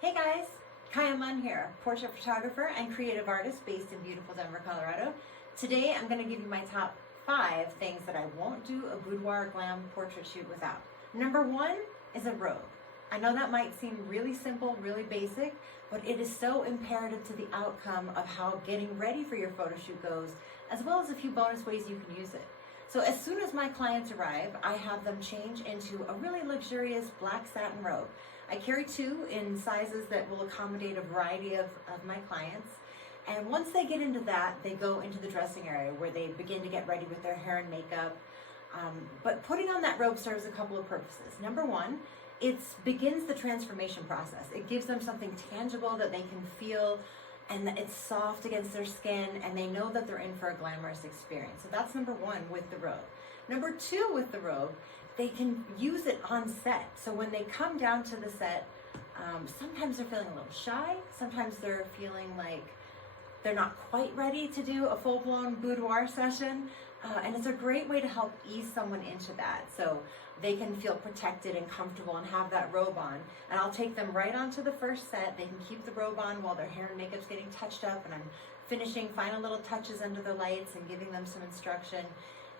Hey guys, Kaya Munn here, portrait photographer and creative artist based in beautiful Denver, Colorado. Today I'm going to give you my top 5 things that I won't do a Boudoir Glam Portrait Shoot without. Number 1 is a robe. I know that might seem really simple, really basic, but it is so imperative to the outcome of how getting ready for your photo shoot goes, as well as a few bonus ways you can use it. So as soon as my clients arrive, I have them change into a really luxurious black satin robe. I carry 2 in sizes that will accommodate a variety of my clients. And once they get into that, they go into the dressing area where they begin to get ready with their hair and makeup. But putting on that robe serves a couple of purposes. Number 1, it begins the transformation process. It gives them something tangible that they can feel, and that it's soft against their skin, and they know that they're in for a glamorous experience. So that's number 1 with the robe. Number 2 with the robe, they can use it on set. So when they come down to the set, sometimes they're feeling a little shy. Sometimes they're feeling like they're not quite ready to do a full-blown boudoir session. And it's a great way to help ease someone into that, so they can feel protected and comfortable and have that robe on. And I'll take them right onto the first set. They can keep the robe on while their hair and makeup's getting touched up, and I'm finishing final little touches under the lights and giving them some instruction.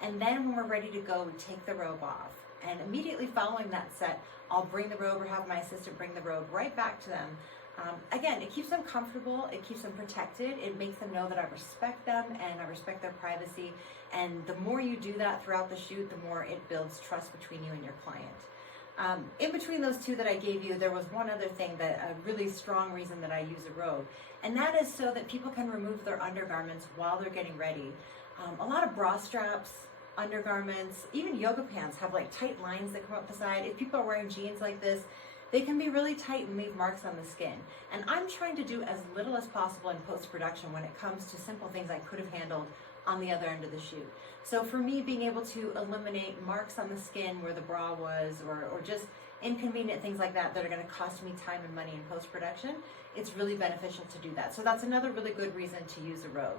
And then when we're ready to go, we take the robe off. And immediately following that set, I'll bring the robe or have my assistant bring the robe right back to them. Again, it keeps them comfortable, it keeps them protected, it makes them know that I respect them and I respect their privacy. And the more you do that throughout the shoot, the more it builds trust between you and your client. In between those 2 that I gave you, there was one other thing, that a really strong reason that I use a robe. And that is so that people can remove their undergarments while they're getting ready. A lot of bra straps, undergarments, even yoga pants have like tight lines that come up the side. If people are wearing jeans like this, they can be really tight and leave marks on the skin. And I'm trying to do as little as possible in post-production when it comes to simple things I could have handled on the other end of the shoot. So for me, being able to eliminate marks on the skin where the bra was, or just inconvenient things like that that are going to cost me time and money in post-production, it's really beneficial to do that. So that's another really good reason to use a robe.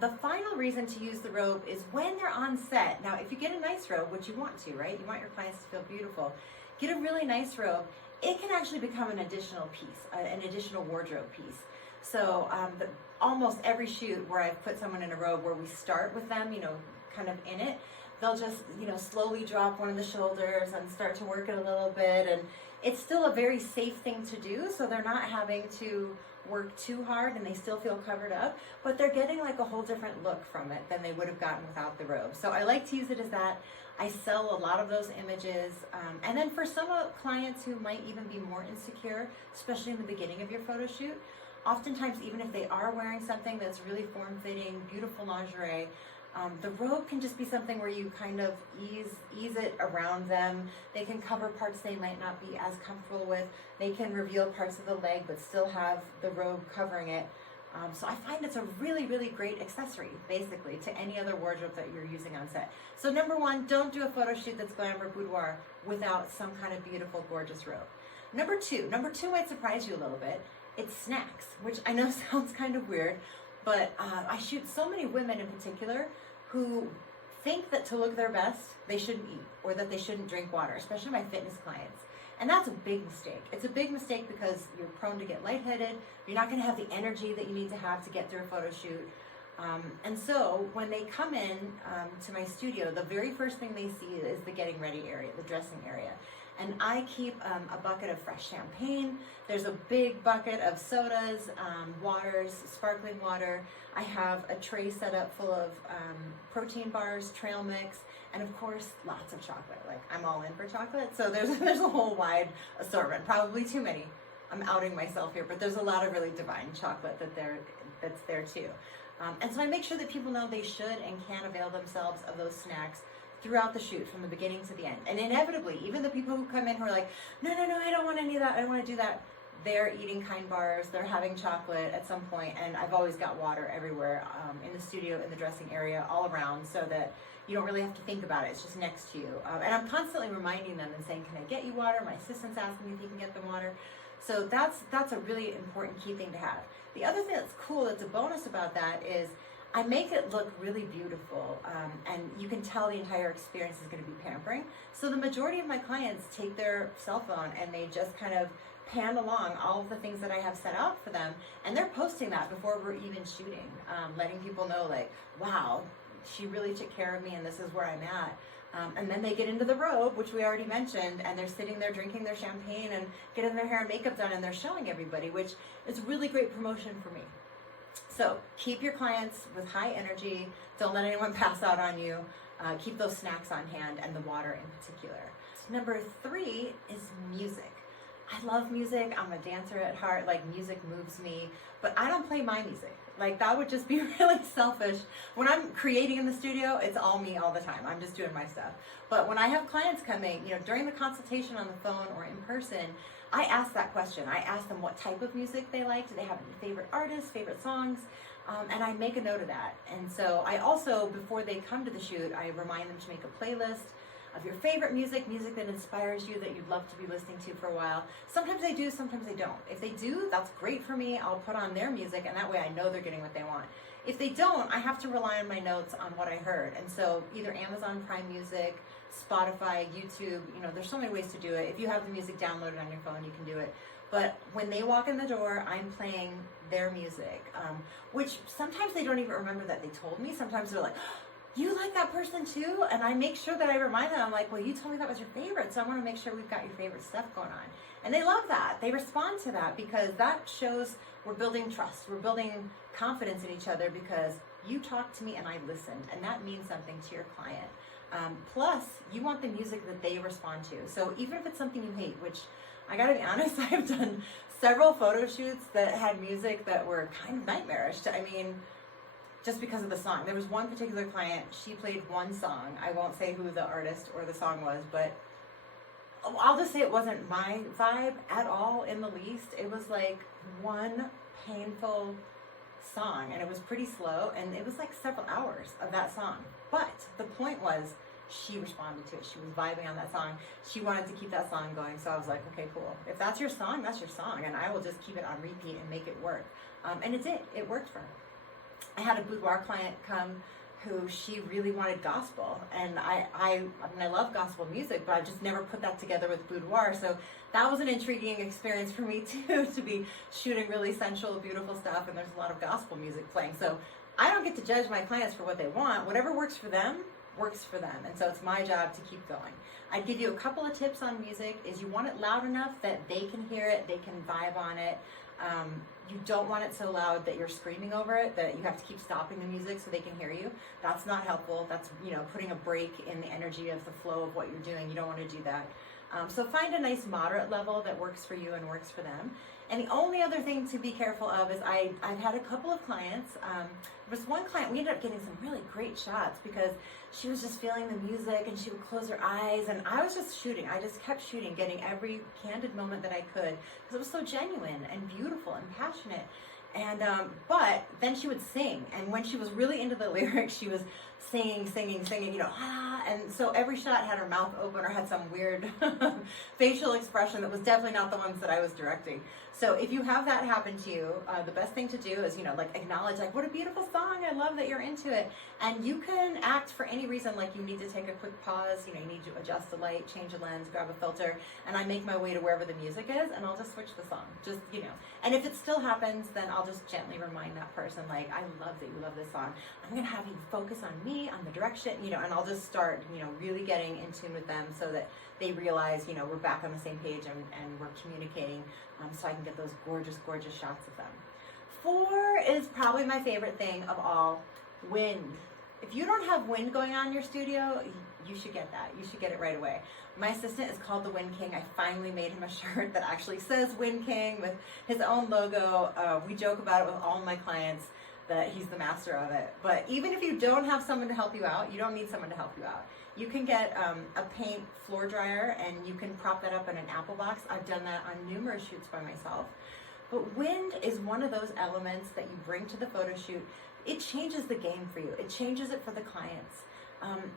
The final reason to use the robe is when they're on set. Now, if you get a nice robe, which you want to, right? You want your clients to feel beautiful. Get a really nice robe. It can actually become an additional piece, an additional wardrobe piece. So almost every shoot where I've put someone in a robe where we start with them, kind of in it, they'll just, slowly drop one of the shoulders and start to work it a little bit. And it's still a very safe thing to do, so they're not having to work too hard and they still feel covered up, but they're getting like a whole different look from it than they would have gotten without the robe. So I like to use it as that. I sell a lot of those images. And then for some clients who might even be more insecure, especially in the beginning of your photo shoot, oftentimes even if they are wearing something that's really form-fitting, beautiful lingerie, the robe can just be something where you kind of ease it around them. They can cover parts they might not be as comfortable with. They can reveal parts of the leg but still have the robe covering it. So I find it's a really, really great accessory, basically, to any other wardrobe that you're using on set. So number 1, don't do a photo shoot that's glamour boudoir without some kind of beautiful, gorgeous robe. Number 2 might surprise you a little bit. It's snacks, which I know sounds kind of weird, but I shoot so many women in particular who think that to look their best, they shouldn't eat, or that they shouldn't drink water, especially my fitness clients. And that's a big mistake. It's a big mistake because you're prone to get lightheaded. You're not going to have the energy that you need to have to get through a photo shoot. And so when they come in to my studio, the very first thing they see is the getting ready area, the dressing area. And I keep a bucket of fresh champagne. There's a big bucket of sodas, waters, sparkling water. I have a tray set up full of protein bars, trail mix, and of course, lots of chocolate. Like, I'm all in for chocolate, so there's a whole wide assortment, probably too many. I'm outing myself here, but there's a lot of really divine chocolate that's there too. And so I make sure that people know they should and can avail themselves of those snacks throughout the shoot, from the beginning to the end. And inevitably, even the people who come in who are like, no, I don't want any of that, I don't want to do that, they're eating kind bars, they're having chocolate at some point, and I've always got water everywhere, in the studio, in the dressing area, all around, so that you don't really have to think about it, it's just next to you. And I'm constantly reminding them and saying, can I get you water? My assistant's asking me if you can get them water. So that's a really important key thing to have. The other thing that's cool, that's a bonus about that, is I make it look really beautiful, and you can tell the entire experience is going to be pampering. So the majority of my clients take their cell phone and they just kind of pan along all of the things that I have set out for them, and they're posting that before we're even shooting, letting people know like, wow, she really took care of me and this is where I'm at. And then they get into the robe, which we already mentioned, and they're sitting there drinking their champagne and getting their hair and makeup done, and they're showing everybody, which is really great promotion for me. So keep your clients with high energy. Don't let anyone pass out on you. Keep those snacks on hand, and the water in particular. Number 3 is music. I love music. I'm a dancer at heart. Like, music moves me, but I don't play my music. Like, that would just be really selfish. When I'm creating in the studio, it's all me all the time. I'm just doing my stuff. But when I have clients coming, you know, during the consultation on the phone or in person, I ask that question. I ask them what type of music they like. Do they have any favorite artists, favorite songs? And I make a note of that. And so I also, before they come to the shoot, I remind them to make a playlist of your favorite music that inspires you, that you'd love to be listening to for a while. Sometimes they do, sometimes they don't. If they do, that's great for me. I'll put on their music, and that way I know they're getting what they want. If they don't, I have to rely on my notes on what I heard. And so either Amazon Prime Music, Spotify, YouTube, you know, there's so many ways to do it. If you have the music downloaded on your phone, you can do it. But when they walk in the door, I'm playing their music, which sometimes they don't even remember that they told me. Sometimes they're like, you like that person too? And I make sure that I remind them, I'm like, well, you told me that was your favorite, so I want to make sure we've got your favorite stuff going on. And they love that. They respond to that because that shows we're building trust. We're building confidence in each other because you talked to me and I listened, and that means something to your client. Plus, you want the music that they respond to. So even if it's something you hate, which I gotta be honest, I've done several photo shoots that had music that were kind of nightmarish. I mean, just because of the song. There was one particular client, she played one song. I won't say who the artist or the song was, but I'll just say it wasn't my vibe at all in the least. It was like one painful song, and it was pretty slow, and it was like several hours of that song. But the point was, she responded to it. She was vibing on that song. She wanted to keep that song going, so I was like, okay, cool. If that's your song, that's your song, and I will just keep it on repeat and make it work. And it did. It worked for her. I had a boudoir client come who she really wanted gospel, and I mean, I love gospel music, but I just never put that together with boudoir, so that was an intriguing experience for me too, to be shooting really sensual, beautiful stuff, and there's a lot of gospel music playing. So I don't get to judge my clients for what they want. Whatever works for them, and so it's my job to keep going. I'd give you a couple of tips on music. Is you want it loud enough that they can hear it, they can vibe on it. You don't want it so loud that you're screaming over it, that you have to keep stopping the music so they can hear you. That's not helpful. That's, you know, putting a break in the energy of the flow of what you're doing. You don't want to do that. So find a nice moderate level that works for you and works for them. And the only other thing to be careful of is I've had a couple of clients. There was one client, we ended up getting some really great shots because she was just feeling the music and she would close her eyes, and I was just shooting. I just kept shooting, getting every candid moment that I could because it was so genuine and beautiful and passionate. And but then she would sing, and when she was really into the lyrics, she was singing, you know, and so every shot had her mouth open or had some weird facial expression that was definitely not the ones that I was directing. So if you have that happen to you, the best thing to do is, you know, like acknowledge, like, what a beautiful song, I love that you're into it. And you can act for any reason, like you need to take a quick pause, you know, you need to adjust the light, change a lens, grab a filter, and I make my way to wherever the music is, and I'll just switch the song, just, you know. And if it still happens, then I'll just gently remind that person, like, I love that you love this song. I'm gonna have you focus on me, on the direction, you know, and I'll just start, you know, really getting in tune with them so that they realize, you know, we're back on the same page and we're communicating, so I can get those gorgeous, gorgeous shots of them. 4 is probably my favorite thing of all, wind. If you don't have wind going on in your studio, you should get that. You should get it right away. My assistant is called the Wind King. I finally made him a shirt that actually says Wind King with his own logo. We joke about it with all my clients that he's the master of it. But even if you don't have someone to help you out, you don't need someone to help you out. You can get a paint floor dryer and you can prop that up in an apple box. I've done that on numerous shoots by myself. But wind is one of those elements that you bring to the photo shoot. It changes the game for you. It changes it for the clients.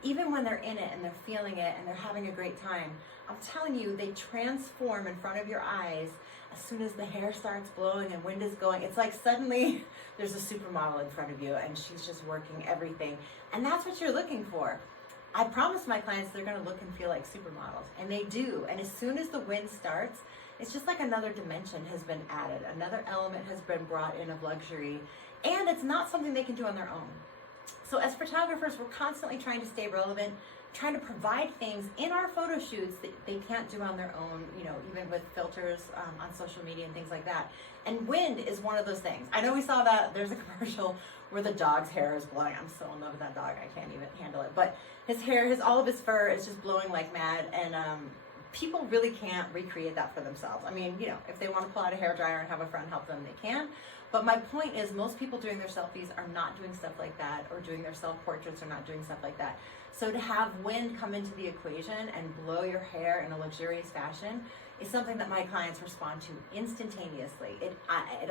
Even when they're in it and they're feeling it and they're having a great time, I'm telling you, they transform in front of your eyes as soon as the hair starts blowing and wind is going. It's like suddenly there's a supermodel in front of you and she's just working everything. And that's what you're looking for. I promise my clients they're going to look and feel like supermodels, and they do. And as soon as the wind starts, it's just like another dimension has been added, another element has been brought in of luxury, and it's not something they can do on their own. So as photographers, we're constantly trying to stay relevant, trying to provide things in our photo shoots that they can't do on their own, you know, even with filters on social media and things like that. And wind is one of those things. I know we saw that, there's a commercial where the dog's hair is blowing. I'm so in love with that dog, I can't even handle it. But his hair, all of his fur is just blowing like mad, and people really can't recreate that for themselves. I mean, you know, if they want to pull out a hairdryer and have a friend help them, they can. But my point is, most people doing their selfies are not doing stuff like that, or doing their self-portraits are not doing stuff like that. So to have wind come into the equation and blow your hair in a luxurious fashion is something that my clients respond to instantaneously. It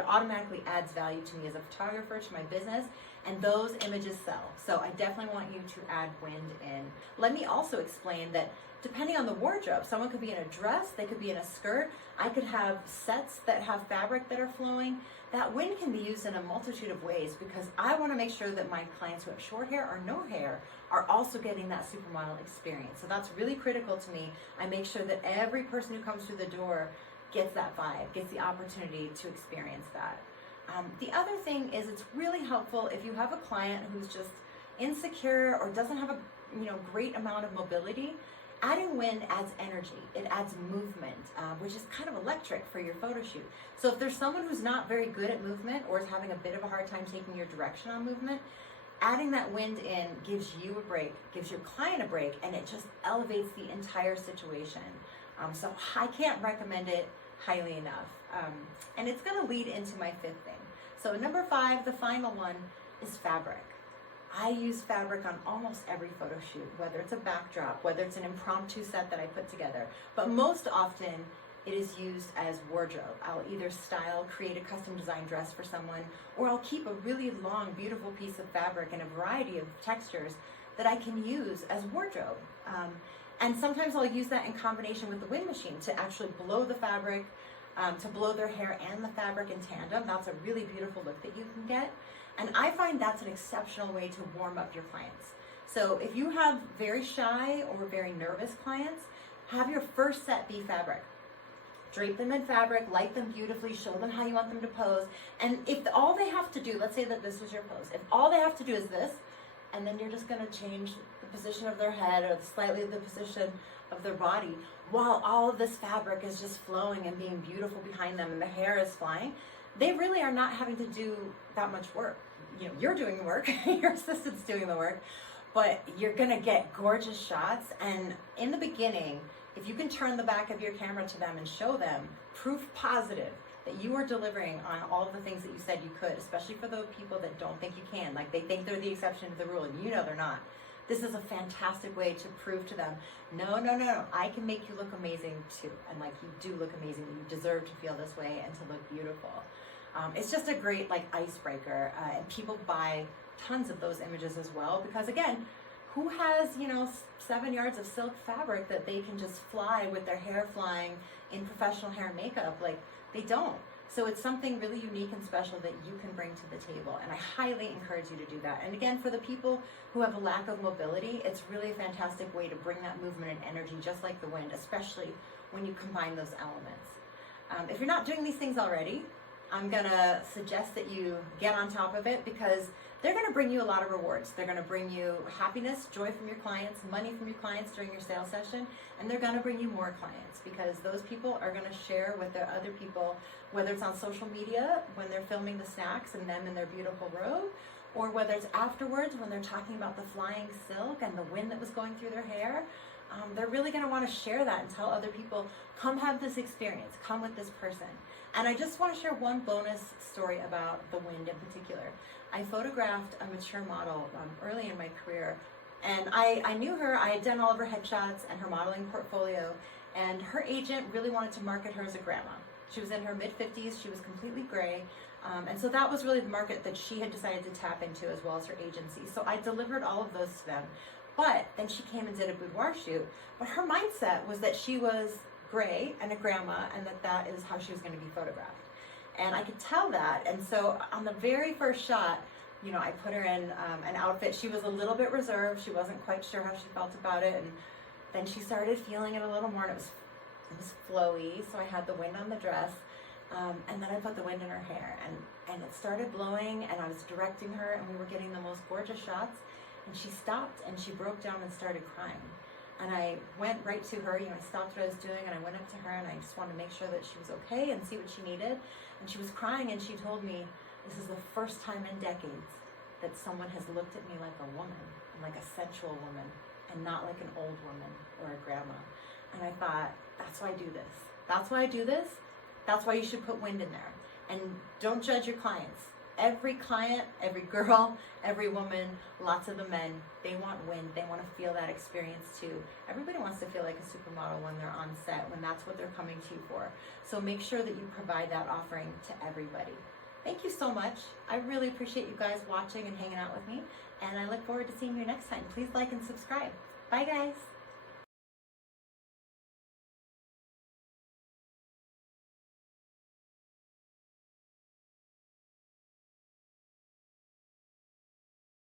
automatically adds value to me as a photographer, to my business, and those images sell. So I definitely want you to add wind in. Let me also explain that depending on the wardrobe, someone could be in a dress, they could be in a skirt. I could have sets that have fabric that are flowing. That wind can be used in a multitude of ways, because I want to make sure that my clients who have short hair or no hair are also getting that supermodel experience. So that's really critical to me. I make sure that every person who comes through the door gets that vibe, gets the opportunity to experience that. The other thing is, it's really helpful if you have a client who's just insecure or doesn't have a great amount of mobility. Adding wind adds energy, it adds movement, which is kind of electric for your photo shoot. So if there's someone who's not very good at movement or is having a bit of a hard time taking your direction on movement, adding that wind in gives you a break, gives your client a break, and it just elevates the entire situation. So I can't recommend it highly enough. And it's gonna lead into my fifth thing. So number 5, the final one, is fabric. I use fabric on almost every photo shoot, whether it's a backdrop, whether it's an impromptu set that I put together. But most often, it is used as wardrobe. I'll either create a custom design dress for someone, or I'll keep a really long, beautiful piece of fabric in a variety of textures that I can use as wardrobe. And sometimes I'll use that in combination with the wind machine to actually blow the fabric, to blow their hair and the fabric in tandem. That's a really beautiful look that you can get. And I find that's an exceptional way to warm up your clients. So if you have very shy or very nervous clients, have your first set be fabric. Drape them in fabric, light them beautifully, show them how you want them to pose. And if all they have to do, let's say that this was your pose, if all they have to do is this, and then you're just gonna change the position of their head or slightly the position of their body, while all of this fabric is just flowing and being beautiful behind them and the hair is flying, they really are not having to do that much work. You know, you're doing the work, your assistant's doing the work, but you're gonna get gorgeous shots. And in the beginning, if you can turn the back of your camera to them and show them proof positive that you are delivering on all of the things that you said you could, especially for those people that don't think you can, like they think they're the exception to the rule and you know they're not. This is a fantastic way to prove to them, no, I can make you look amazing too. And like, you do look amazing, you deserve to feel this way and to look beautiful. It's just a great icebreaker, and people buy tons of those images as well, because again, who has 7 yards of silk fabric that they can just fly with their hair flying in professional hair and makeup? Like, they don't. So it's something really unique and special that you can bring to the table, and I highly encourage you to do that. And again, for the people who have a lack of mobility, it's really a fantastic way to bring that movement and energy, just like the wind, especially when you combine those elements. If you're not doing these things already, I'm gonna suggest that you get on top of it, because they're gonna bring you a lot of rewards. They're gonna bring you happiness, joy from your clients, money from your clients during your sales session, and they're gonna bring you more clients, because those people are gonna share with their other people, whether it's on social media when they're filming the snacks and them in their beautiful robe, or whether it's afterwards when they're talking about the flying silk and the wind that was going through their hair. They're really gonna wanna share that and tell other people, come have this experience, come with this person. And I just want to share one bonus story about the wind in particular. I photographed a mature model early in my career, and I knew her. I had done all of her headshots and her modeling portfolio, and her agent really wanted to market her as a grandma. She was in her mid-50s, she was completely gray, and so that was really the market that she had decided to tap into, as well as her agency. So I delivered all of those to them. But then she came and did a boudoir shoot, but her mindset was that she was gray and a grandma, and that is how she was going to be photographed. And I could tell that. And so on the very first shot, I put her in an outfit. She was a little bit reserved. She wasn't quite sure how she felt about it. And then she started feeling it a little more, and it It was flowy, so I had the wind on the dress, and then I put the wind in her hair, and it started blowing, and I was directing her, and we were getting the most gorgeous shots, and she stopped, and she broke down and started crying. And I went right to her, I stopped what I was doing, and I went up to her, and I just wanted to make sure that she was okay and see what she needed. And she was crying, and she told me, this is the first time in decades that someone has looked at me like a woman, like a sensual woman, and not like an old woman or a grandma. And I thought, that's why I do this. That's why I do this. That's why you should put wind in there. And don't judge your clients. Every client, every girl, every woman, lots of the men, they want wind. They want to feel that experience too. Everybody wants to feel like a supermodel when they're on set, when that's what they're coming to you for. So make sure that you provide that offering to everybody. Thank you so much. I really appreciate you guys watching and hanging out with me. And I look forward to seeing you next time. Please like and subscribe. Bye, guys.